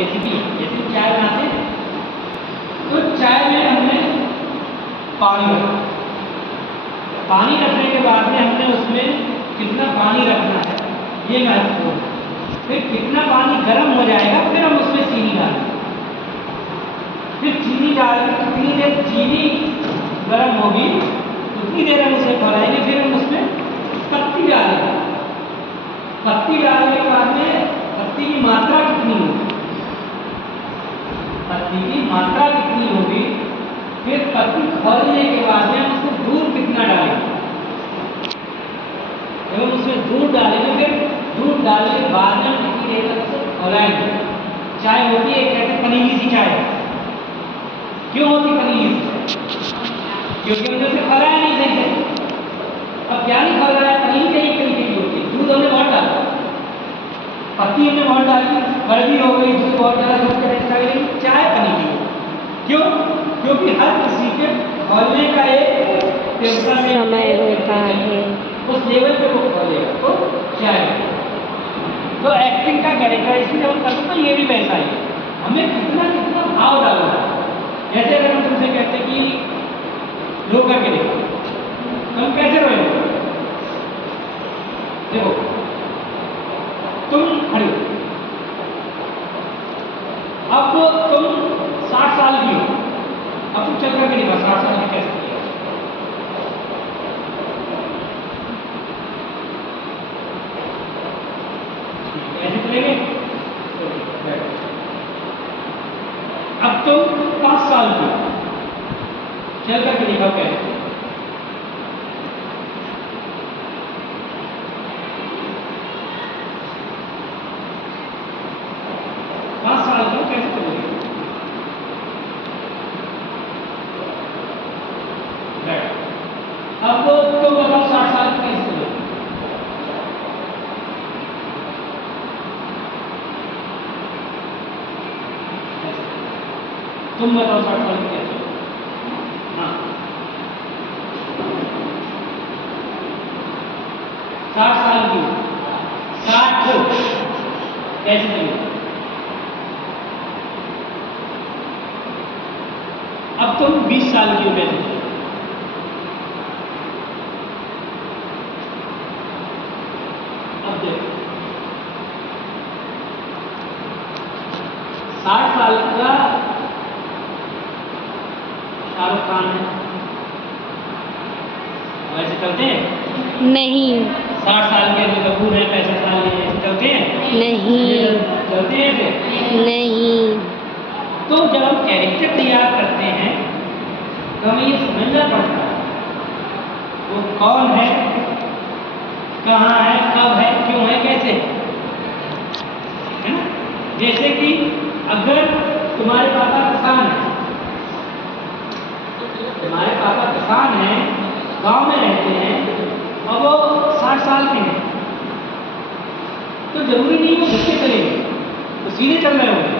Recipe, जैसे चाय बनाते हैं तो चाय में हमने पानी रखा, पानी रखने के बाद में हमने उसमें कितना पानी रखना है ये महत्वपूर्ण है। फिर कितना पानी गर्म हो जाएगा फिर हम उसमें चीनी डालेंगे, फिर चीनी डाल के कितनी देर चीनी गर्म होगी उतनी देर हम उसे खौलाएंगे, फिर हम उसमें पत्ती डालेंगे। पत्ती डालने के बाद में पत्ती की मात्रा कितनी होगी, पत्ती की मात्रा कितनी होगी, फिर पत्ती खौलने के बाद में हम उसमें दूध कितना डालेंगे, जब हम उसमें दूध डालेंगे फिर दूध डालने के बाद में हम कितनी देर तक उसे खौलाएंगे। चाय होती है कहते हैं पनीली सी चाय। क्यों होती पनीली सी चाय? क्योंकि हमने उसे खौलाया नहीं सही से। अब क्या नहीं खौलाया, पनीली का एक तरीके की होती है, दूध हमने बहुत डाला, पत्ती हमने बहुत डाली, कड़वी हो गई, दूध बहुत डाला, दूध का टेस्ट आ गई, चाय पनीली हो। क्यों? क्योंकि हर किसी के खौलने का एक समय होता है, उस लेवल पे वो खोलेगा तो चाय। तो एक्टिंग का कैरेक्टराइजेशन जब हम करते हैं तो ये भी वैसा ही है, हमें कितना कितना भाव डालना है। जैसे अगर हम तुमसे कहते हैं कि रोका के देखो तो हम कैसे रोएंगे, देखो तुम खड़े हो, अब तुम 60 साल की हो, अब तुम चल करके देखो 60 साल की कैसे किया, ऐसे चलेंगे। अब तुम 5 साल की चल करके दिखाओ कैसे। अब तुम बताओ 60 साल की कैसे चलोगे? तुम बताओ 60 साल की कैसे चलोगे? हाँ 60 साल की 60 कैसे चलोगे? अब तुम 20 साल की हो कैसे चलोगे? अब देखो 60 साल का शाहरुख खान है, वैसे चलते हैं? नहीं। 60 साल के जो कपूर है 65 साल के ऐसे चलते हैं? नहीं। चलते हैं ऐसे? नहीं। तो जब हम कैरेक्टर तैयार करते हैं तो हमें ये समझना पड़ता है वो कौन है, कहाँ है, कब है, क्यों है, कैसे है ना। जैसे कि अगर तुम्हारे पापा किसान हैं, तुम्हारे पापा किसान हैं, गांव में रहते हैं और वो 60 साल के हैं, तो जरूरी नहीं वो घुस के चलेंगे, तो सीधे चल रहे होंगे।